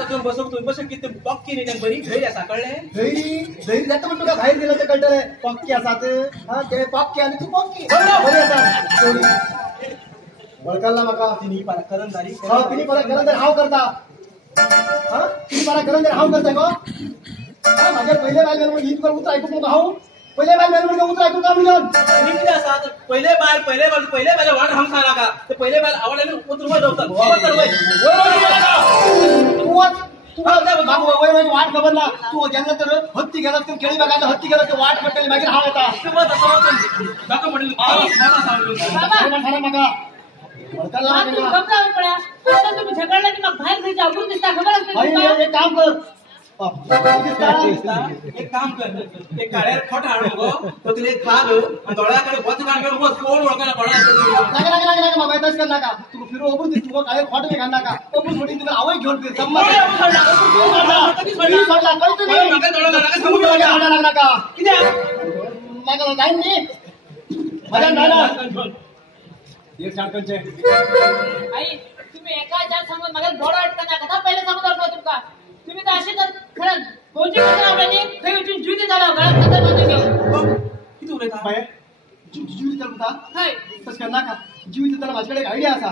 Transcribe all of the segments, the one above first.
अजून बसवतो बस किती पक्की नाही बरी घरी असा कळले घरी जातं पण तुला बाहेर गेलं तर कळतंय पक्की असात हा ते पक्की आणि तू पक्की बरी असा वळखाला नका तिने पारा करंदारी हा तिने पारा करंदारी हाव करता हा तिने पारा करंदारी हाव करताय का हा माझ्या पहिले बाय म्हणून गीत कर उतर ऐकू नका हाव पहिले बाय म्हणून उतर ऐकू का मिळून किती असतात पहिले बाय वाट हम सांगा का ते पहिले बाय आवडले उतरवा जातात तू वाट खबर ना तू ज्यांना तर हत्ती गेला तर केळी बघायला हत्ती गेला तर वाट पडली मागे हा येता एक काम कर एक काम कर ते काळ्या खोट आणू तो तिला एक भाग डोळ्याकडे बस काढ कोण ओळखायला पडणार माहितीच कर नका तू फिरू ओपून तू काळे खोट नाही घाल नका ओपून सोडी तुला आवय घेऊन फिर तुम्ही एका ज्या समोर मला डोळा अटका नका पहिले समोर तुमका तुम्ही तर असे तर खरं कोणती आपल्याने खरी जुती झाला किती उलट बाय जीव तर हाय तस कर नका जीव त्याला माझ्याकडे एक आयडिया असा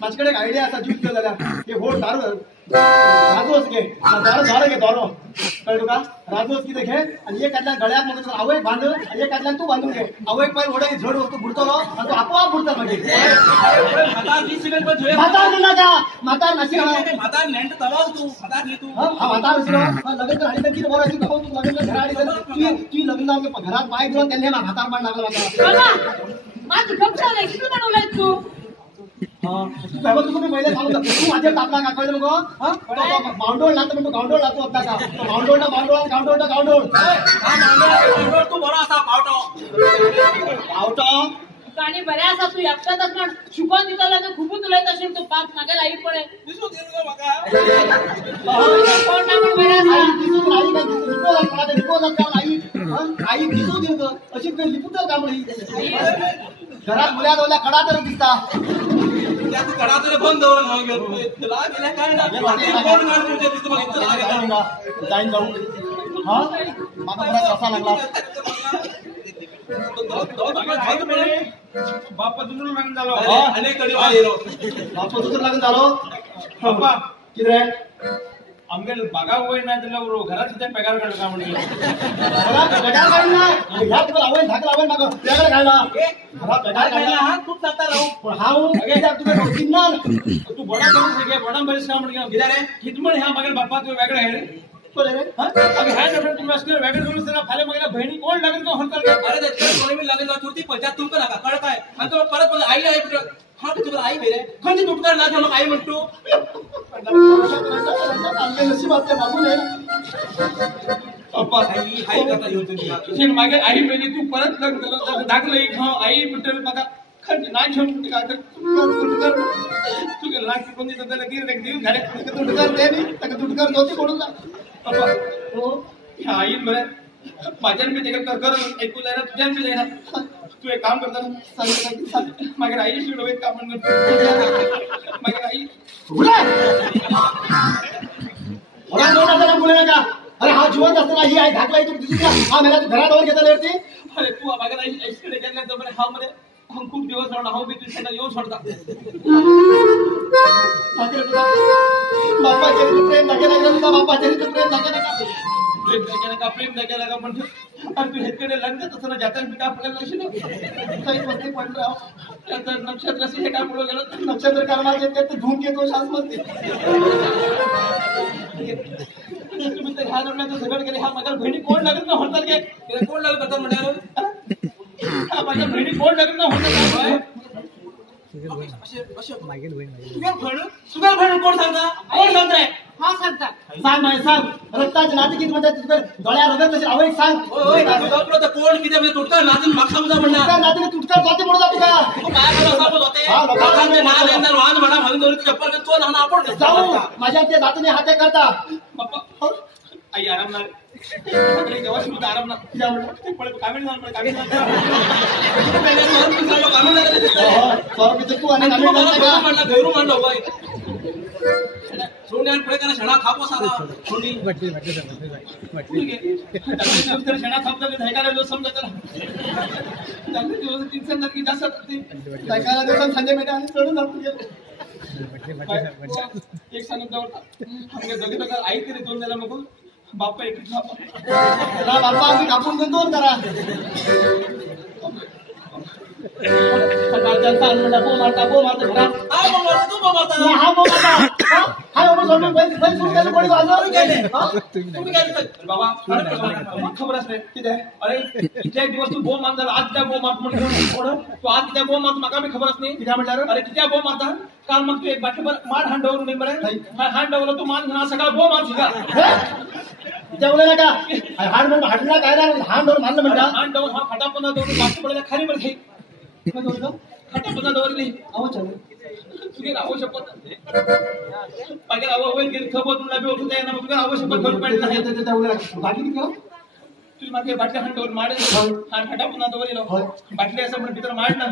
माझ्याकडे एक आयडिया असा जीव केलेला हे हो दारू राजूस घे दारू घे दारू कळतो का राजूस किती घे आणि एक काढल्या गळ्यात मध्ये आवय बांध आणि एक काढल्या तू बांधून घे आवय पाय ओढा झड वस्तू बुडतो आणि तो आपोआप बुडतात म्हणजे म्हातार नशी म्हातार नेंट तलाव तू म्हातार ने तू हा म्हातार लग्न तर आणि तर किती बोलायची तू लग्न घर आणि तू लग्न घरात पाय दिला त्यांनी म्हातार पण लागला माझं गप्पा नाही किती बनवलंय तू तुम्ही पहिले सांगू तू माझ्या तापला का कळलं मग माउंडोळ लागतो म्हणतो गावडोळ लागतो होता का माउंडोळ तू बरा असा पावटो गाणी बऱ्या असा तू एकटाच असणार शिकवून दिला तर खूपच तुला असेल तू पाच मागे आई पडे आई दिसू देत अशी लिपूत काम घरात मुलात ओल्या कडा तर दिसता कडा तर बंद गेल्या काय जाईन जाऊ हा माझा बराच असा लागला बाप्पा दुसरं लागून झालो बाप्पा दुसरं लागून झालो बाप्पा किती रे आमगेल बागा वय नाही दिलं घरात तिथे पगार काढला म्हणजे पगार काढला ह्या तुला आवड धाकला आवड मागं त्याकडे खायला घरात पगार काढला हा खूप जाता राहू पण हा तुझं चिन्ह तू बडा करून सगळे बडा बरेच काम म्हणजे गेला रे कितमण ह्या मागेल बाप्पा तू वेगळं आहे रे ह्या डबल तुम्ही असले वेगळं करून सर फाले मागेला बहिणी कोण लागेल का होणार अरे त्याच्यावर कोणी लागेल चुरती पंचायत तुमचं नका कळ काय आणि तुला परत आई आहे हा तुला आई मेरे खंडी तुटकार ना मग आई म्हणतो आई कथा येऊ मागे आई मेली तू परत लग्न दाखलं आई म्हटलं बघा खंडी नाही घेऊन काय तुटकर तू गेला कोणी त्याला तीन घाडे तुटकर नव्हती म्हणून हो आई बरं माझ्या मी कर ऐकू जायला तुझ्या मी जायला तू एक काम करता माझ्या आई शिडो एक काम माझ्या आई मुले नका अरे हा जिवंत असताना ही आई धाकला हा मेला तू घरात घेता येते अरे तू माझ्या आई आईकडे गेला हा मध्ये खूप दिवस राहणार हा मी तुझ्या येऊन सोडता बाप्पाचे प्रेम नका लागला बाप्पाचे प्रेम नका प्रेम नका म्हणतो आणि तू हेकडे लग्न तसं ना जाता मी का आपल्याला लक्ष काही वस्ती पडलं त्याचं नक्षत्र हे काय पुढे गेलं नक्षत्र कर्माचे ते धूम घेतो शास म्हणते तुम्ही तर ह्या लग्नाचं सगळं केले हा माझ्या बहिणी कोण लागत ना होणार काय कोण लागत होता म्हणणार माझ्या बहिणी कोण लागत ना होणार सुगर म्हणून कोण सांगता कोण सांगताय हा सांगता सांग माय सांग रक्ताचे नाते किती म्हणतात तुझं डोळ्या रगत तसे आवड सांग कोण किती म्हणजे तुटका नाचून मागचा मुद्दा म्हणणार नाते तुटका जाते म्हणून जाते का आपण जाऊ माझ्या ते दातने हाते करता आई आराम नाही जेव्हा सुद्धा आराम ना ते पळे कामेल झालं कामेल सोन्यान पुढे त्यांना शेणा खापो सारा सोनी शेणा थांबता ऐकायला लोक समजत दिवस 300 नक्की जास्त ऐकायला दिवसात संजय मेटा चढून जातो एक सांगत आमच्या जगी तर आई तरी दोन झाला मग बाप्पा एक बाप्पा आम्ही कापून घेऊन दोन करा सकाळच्या म्हणला बो मारता घरात हा बो मारता हा बाबा सोडून बैल सुरू केलं कोणी वाजवून गेले तुम्ही काय बाबा खबर असते किती अरे किती दिवस तू बो मारता आज त्या बो मारत म्हणून तू आज त्या बो मारत मका मी खबर असते किती म्हटलं अरे किती बो मारता काल मग तू एक बाटलीभर माड हांडवरून नाही बरं हांडवलं तू मान घेणार सकाळ बो मारती का जेवलं का हाडला काय हांडवरून मारलं म्हणता हांडवून हा फटापणा दौडून बाकी पडायला खाली मध्ये खटापणा दौडली अहो चालू तुझे राहू शकत मागे राहू होईल गेली खबर तुला बी होतो ना तुला राहू शकत घर पाहिजे बाकी किती तुझी मागे बाटल्या हांडवरून मारेल हा खटापणा दौडली बाटली असं म्हणून तिथं मार ना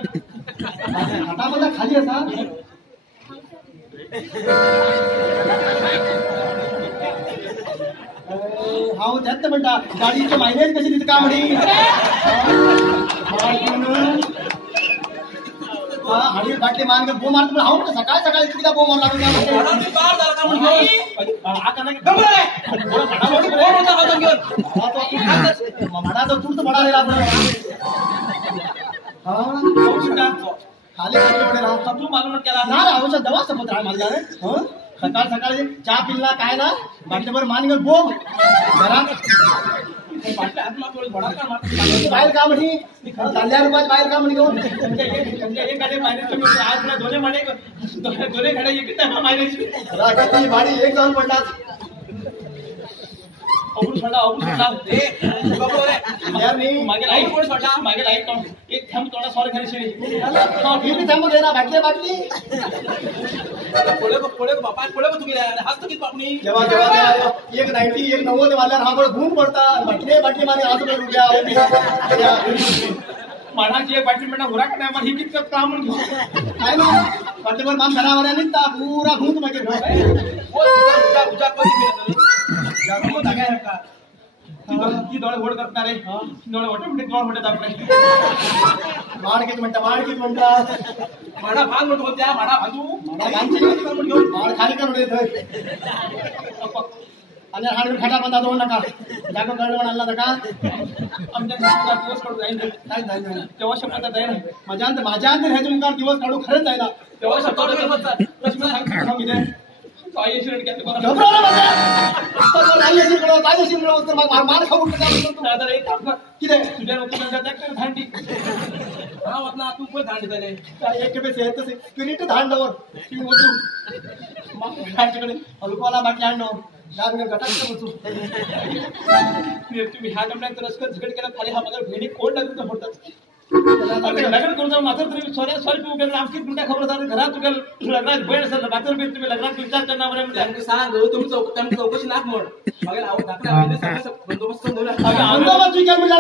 खटापणा खाली असा हाव त्यात म्हणता गाडीचे मायलेज कशी तिथे का म्हणे हळी बाटली मान बो मारतो हाव ना सकाळ सकाळी किती बो मार लागून म्हणा तो तूच पडायला खाली तू मालूम केला ना औषध दवा संपत आहे मला सकाळ सकाळी चहा पिल्ला काय ना बाटलीभर मान घेऊन बोम घरात बाहेर का म्हणी 1000 रुपयात बाहेर का म्हणी घेऊन आज दोन्ही माडे दोन्ही घडे एक मायनेची भाडी एक जाऊन पडलात मागे लाईट कोण सोडला मागे लाईट एक थांब तोडा सॉरी खाली शिरी थांबू दे ना बाटली बाटली बापा तुम्ही हस्त किती पापणी जेव्हा जेव्हा एक 90 एक 90 वाल्यावर हा बळ घूम पडता बाटली बाटली मागे आज रुपया मानाची एक बाटली म्हणा हुरा का ही कितकं काम म्हणून काय ना बाटलीवर मान घरावर निघता पुरा घूम मागे ती डोळे ओढ करणार आहे डोळे ऑटोमॅटिक डोळ म्हणतात आपले माड किती म्हणता माडा भाग म्हणतो त्या माडा भाजू माड खाली करून आणि हाडून खडा बंदा दोन नका जागो कळलं म्हणाला नका आमच्या दिवस काढू जाईल तेव्हा शपथ जाईल माझ्या अंतर ह्याच्या मुखार दिवस काढू खरंच जायला तेव्हा शपथ मार खाऊ किती तुझ्या तू पण धांडी झाले स्पिरिट धांडवर हलुकवाला बाटली हांडवर गटात तुम्ही ह्या गमल्यात रस्कर झगड केला खाली हा मगर भेडी कोण लागून होतात लग्न करून जाऊन मात्र तुम्ही सॉरी तुम्ही आमची तुमच्या खबरदार घरात तुझ्या लग्नात बैल असेल मात्र तुम्ही लग्नात विचार करणार म्हणजे सांग तुम्ही चौकशी नाक मोड बंदोबस्त विचार म्हणजे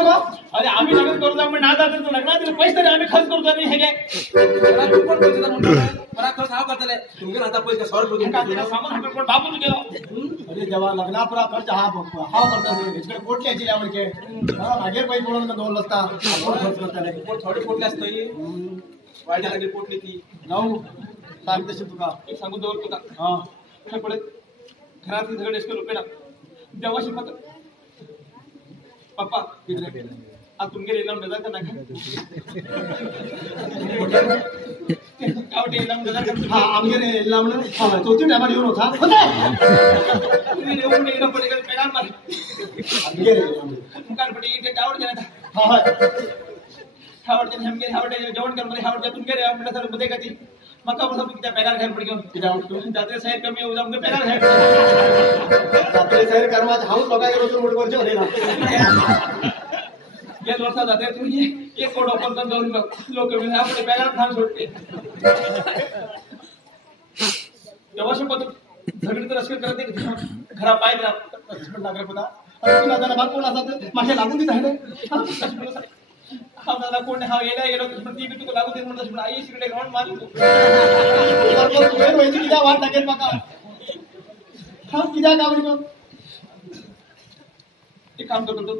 अरे आम्ही लग्न करून जाऊ ना जात लग्नात पैसे तरी आम्ही खर्च करतो नाही हे काय मला खर्च हा करता तुम्ही आता पैसे सामान बापू तू गेलो अरे जेव्हा लग्नापुरा खर्च हा करता पोटली याची म्हणजे मागे पैसे म्हणून दोन असता खर्च करता थोडी पोटली असतोय वाईट लागली पोटली ती जाऊ सांग तशी तुका एक सांगू दोन तुका हा पुढे घरात सगळे एसके रुपये जेव्हा शिकत पप्पा आज तुमगे इलाम नजर का नाही हा आमगे इलाम चौथी टायमार येऊन होता तुम्ही येऊन येणं पडेल पेगार मारे मुखार पडी इथे आवड देण्यात हा आवडते हमगे आवडते जेवण कर मध्ये आवडते तुमगे आपल्या सर मध्ये का ती मका बसा किती पेगार घ्यायला पडगे किती आवडतो जाते साहेब कमी होऊ जाऊन पेगार घ्यायला जाते साहेब कर्माचा हाऊस बघायला रोज मोड करજો होईल या वर्षात जाते तुम्ही एक कोड ओपन कर दोन लोक मी आपले पेगार थांब सोडते तेव्हा शपथ झगडी तर असं करते घरा पाय लागला होता दादा बाग कोण असतात माझ्या लागून देत आहे ना हा दादा कोण हा गेला गेलो ती बी तुका लागू दे म्हणत आई शिकडे ग्राउंड मारू तू किती वाट टाकेल बघा हा किती का बरं एक काम करतो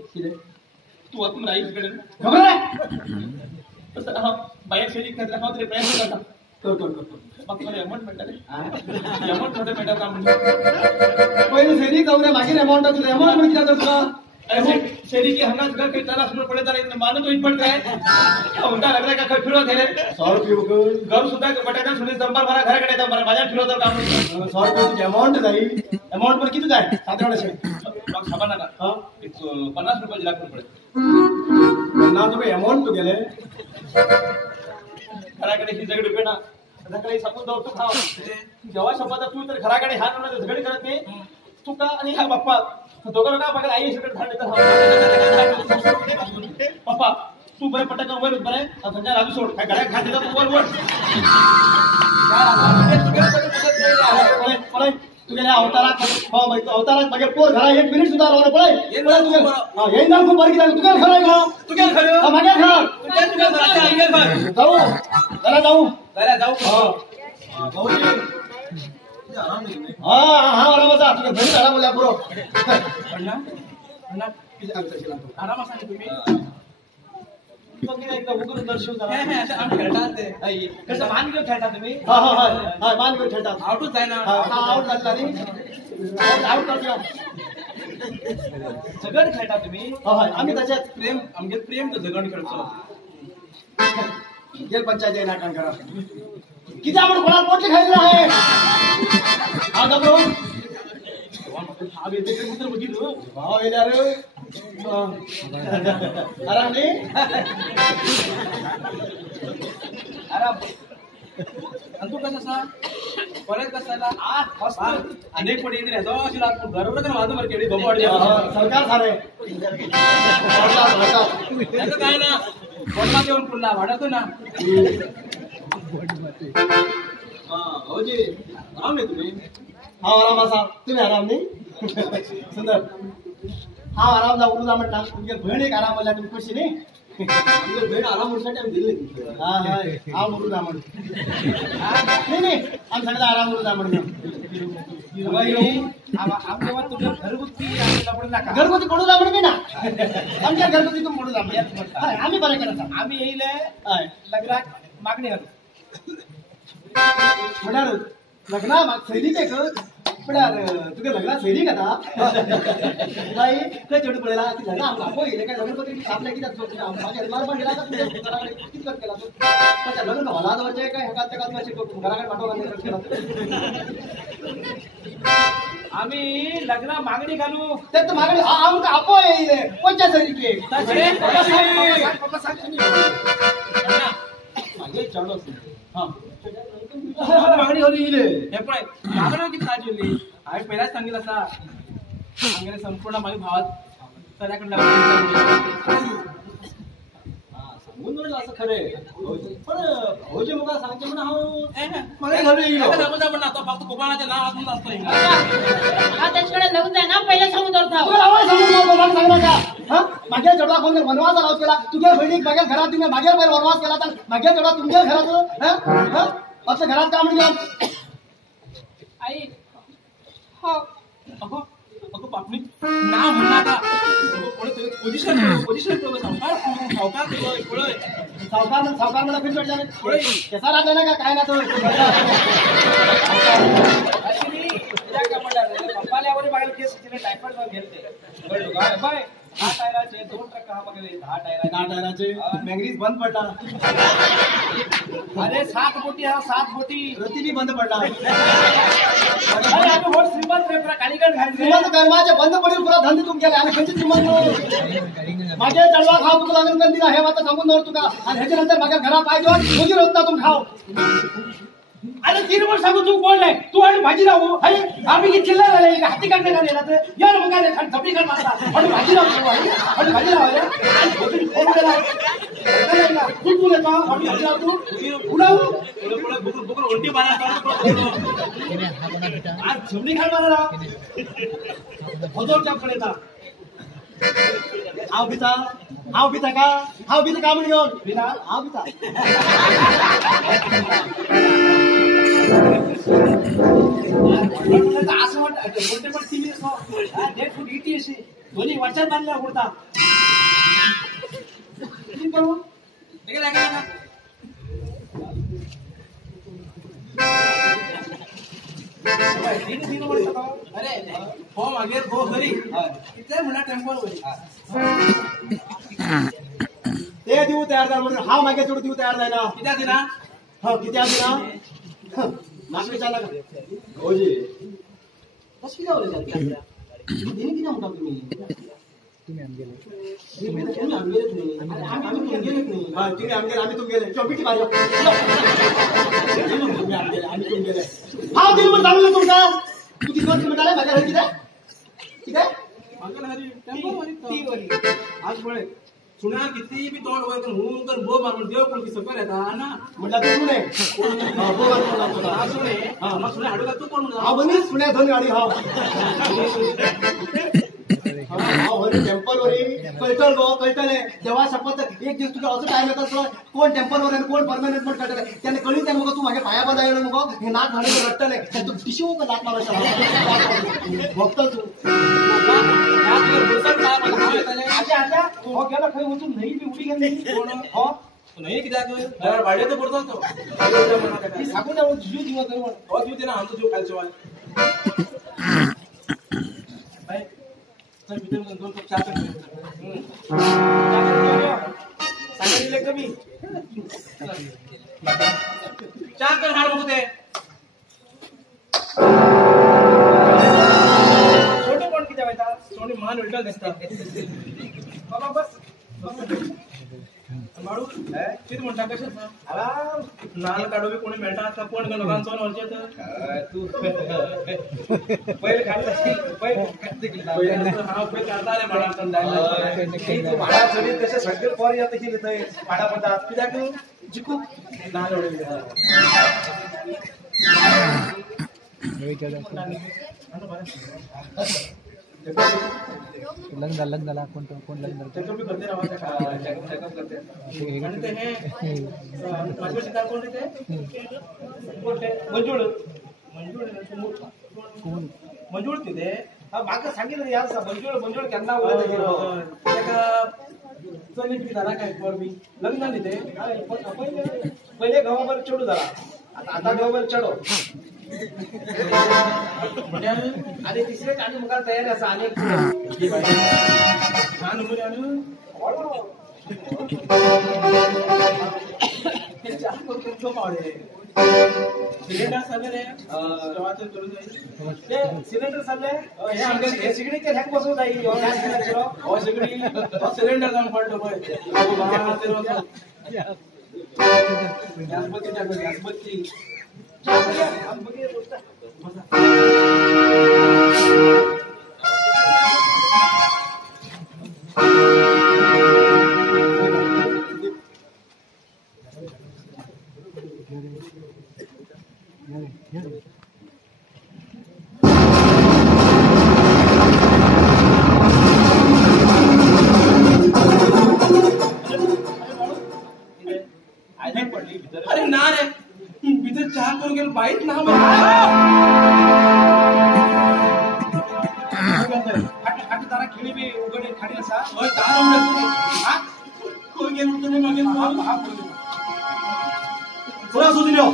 तू आतून आई शिकडे खबर आहे तसं हा बाहेर शेली करता हा तरी प्रयत्न करता करतो मग मला अमाऊंट भेटले अमाऊंट थोडे भेटा का म्हणजे पहिले फेरी कवरे मागे अमाऊंट तुझे अमाऊंट म्हणजे काय करतो शेरी की हंगास घर के चला सुनो पड़े तारे मानो तो इन पड़ रहा उनका लग रहा है का फिरो थे 100 रुपये घर सुद्धा बटाटा सुनी दंबर भरा घर कडे दंबर माझ्या फिरो तर काम 100 रुपये अमाऊंट जाई अमाऊंट पर किती जाय साधारण मग साबा नका हा 50 रुपये दिला पडे 50 रुपये अमाऊंट तू गेले घराकडे ही झगड रुपये ना झगडे सांगून जाऊ तू खाव जेव्हा शब्दात तू तर घराकडे हात म्हणून झगड करत नाही तू का आणि हा बाप्पा दोघं लोक बघा आई शिकत झाले तर पप्पा तू बरे पटकन वर बरे संजय राजू सोड काय घड्या खाते तर वर वर तू गेल्या अवतारात मागे पोर घरा 1 मिनिट सुद्धा राहणार पळे येईन ना खूप बारकी झाली तू काय खरं का तू काय खरं मागे खर जाऊ जरा जाऊ हा आरामाचा तुझ्या घरी आराम बोला पुरो आराम असा तुम्ही एकदा उघडून दर्शन करा असं आम खेळतात ते कसं मान घेऊन खेळता तुम्ही हा मान घेऊन खेळतात आउटच आहे ना आउट झाला नाही आउट करतो झगड खेळता तुम्ही आम्ही त्याच्यात प्रेम आमगे प्रेम तर झगड खेळतो गेल पंचायत नाटक करा किती आपण कोणाला पोटले खायला आहे हा दबरो हा येते ते कुठे बघितलं भाव येणार आराम नाही आराम आणि तू कसा कॉलेज कसा अनेक पडी येते जाऊ अशी रात घरवर का वाजू बरं केली बघू सरकार सारे त्याचं काय ना कोणता देऊन पुन्हा वाढतो ना भाऊजी आराम नाही तुम्ही हा आराम असा तुम्ही आराम नाही सुंदर हा आराम जा उडू जा म्हणता तुमच्या बहीण एक आराम आला तुम्ही खुशी नाही बहीण आराम उडसाठी आम्ही दिले हा उडू जा म्हण नाही आम्ही सगळं आराम उडू जा म्हणून घरगुती पडू जा म्हणे ना आमच्या घरगुती तुम्ही पडू जा आम्ही बरे करायचं आम्ही येईल लग्नात मागणी करू म्हणाल लग्ना सैनिक आहे पण तुझ्या लग्नात सैनिक आता नाही काय चढ पडेला की लग्न आमचा येईल काय लग्नपत्री आपल्या किती माझ्या पण गेला किती खर्च केला तो लग्न मला जायचं काय घराकडे पाठवला आम्ही लग्न मागणी घालू त्यात मागणी आमका आपो येईल कोणत्या सैनिक चढलो हा मागणी घालू येईल हे पण मागणी किती साजली आम्ही पहिलाच सांगितलं असा सांगितलं संपूर्ण माझ्या भावात सगळ्याकडे सांगून असं खरे पण भाऊजी मग सांगते म्हणा आता फक्त कोकणाचे नाव असून असतो हा त्याच्याकडे लग्न आहे ना पहिले समुद्र सांगणार का मागे चढला कोण वनवास आला केला तुझ्या बहिणी मागे घरात तुम्ही मागे पहिले वनवास केला तर मागे चढला तुमच्या घरात असं घरात का म्हणजे आई हो अगो बापनी नाव म्हणा पोझिशन सावकार मला फिट झाले कसा राहते ना का काय ना तो पप्पाल्यावर बघायला केस टायफॉइड वर घेतले बाय 10 टायराचे 2 ट्रक हा बघले 10 टायराचे मॅंगनीज बंद पडला अरे 7 बोटी हा 7 बोटी रतीनी बंद पडला अरे आम्ही होट श्रीमंत रे पुरा काळीगड घालते श्रीमंत कर्माचे बंद पडील पुरा धंदे तुम केले आम्ही खंचित श्रीमंत मागे चढवा खाव तुका लागून कंदीला हे मात्र सांगून नव्हतं तुका आणि ह्याच्यानंतर माझ्या घरा पाहिजे तुझी रोज ना तुम खाव अरे 3 वर्ष सांगू तू कोण नाही तू आणि भाजी राहू अरे आम्ही की चिल्लर झाले हाती काढणे झाले ना तर यार मग काय खान झपडी खान मारता आणि भाजी राहू आणि भाजी राहू तू लेता आणि भाजी राहू तू उडाऊ बुकुर उलटी मारा आज झपडी खान मारा होतो त्या पडेता हांव भिता का हांव भिता का म्हण घेवन भिना हांव भिता असं वाटतं पण टीव्ही नेट फूट इटी अशी दोन्ही वाचार बांधल्या उडता करू अरे हो मागे हो खरी किती म्हणा टेम्पल ते दिवू तयार झाला म्हणून हांव मागे चोड दिवू तयार जायना कित्याक दिना हो कित्याक दिना म्हाका विचारला का होजी कशी किती उलयता किती म्हणता तुम्ही आमगेले आम्ही तुमगेले चौकीची भाजी आम्ही तुमगेले हांव दिली म्हणून सांगू तुमका तू किती वर्ष म्हणटाले म्हाका हरी कितें आज पळय सुण्यार किती बी तोंड वयर करून हूं करून बो मारून देव कोण सकयल येता ना म्हणटा तू सुणे हा सुणे मग सुणे हाडू का तू कोण म्हणून हांव मनीस सुण्या धन गाडी हांव हरी टेम्परवरी कळटल गो कळटले देवा शपथ एक दिवस तुका असो टायम येता कोण टेम्परवरी आणि कोण परमनंट म्हण कळटले त्याने कळी ते मगो तू म्हागे पाया बंद आयलो मगो हे नाक घालून रडटले तू टिशू नाक मारता भक्त तू गेला खंय वचून न्हंय बी उडी गेली कोण हो न्हंय कित्याक भाडे तो पडतो तो सांगून देव जीव दिवा कर हो जीव दिना आमचो जीव खालचो चल भितर दोन कप चहा कर सांगितले कमी चहा कर हाड बघू ते छोटे कोण किती वायता सोनी मान उलटा दिसता बाबा बस माडू किती म्हणता कशें आराम नाल काडू बी कोणी मेळटा का कोण लोकांचो व्हरचें तर तू पयले काडटा पयले हांव पयले काडटाले माडांतून भाडा चडी तशें सगळे पोर येता कितें थंय भाडा पडटात कित्याक जिकू नाल उडयले लग्न झाला कोण लग्न चेकअप बी करते रावा चेकअप करते आणि ते हे माझे शिकार कोण ते मंजूळ मंजूळ तिथे म्हाका सांगितलं या मंजूळ केन्ना उलयता ताका चली बी जाला काय पोर बी लग्न न्ही ते पहिले गांवाभर चेडू जाला आता गांवाभर चेडो आणि तिसरे आणि मुखार तयारी आसा आनी एक सिलेंडर चालले रे सिलेंडर चालले हे सिगडी ते हॅक बसून जाई हो सिगडी सिलेंडर जाऊन पडलो पळय गॅसबत्ती टाकू गॅसबत्ती अरे ना रे भीतर चहा करून गेलो बाईत ना तारा खिळी बी उघडे खाडी असा तारा उघडे गेलो तुझे मागे पुरा सोदिल्यो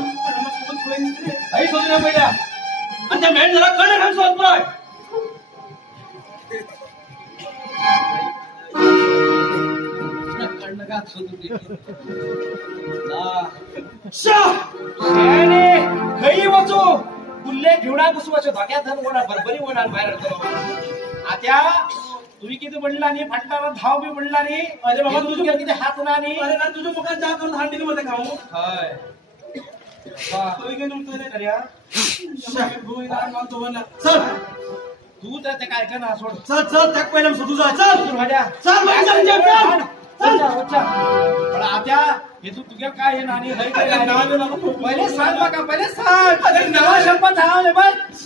आई सोदिल्यो पहिल्या आणि त्या मेन जरा कण घाल सोड पुराय कण घाल सोदुली खई वचो कुल्ले घेवडा बसवाचे धोक्यात धन होणार बरबरी होणार बाहेर आत्या तुम्ही किती म्हणला नाही फाटणार धाव बी म्हणला नाही अरे बाबा तुझे किती हात ना नाही अरे ना तुझ्या मुखात जा करून हांडी मध्ये खाऊ हाय तुम्ही काय तुमचं नाही करूया चल तू तर ते काय ना सोड चल चल त्याक पहिला सोदू जा चल तू भाड्या चल पण आत्या हे तू तुझ्या काय हे नाणी पहिले सांग बघा पहिले सांग नवा शपथ हा बस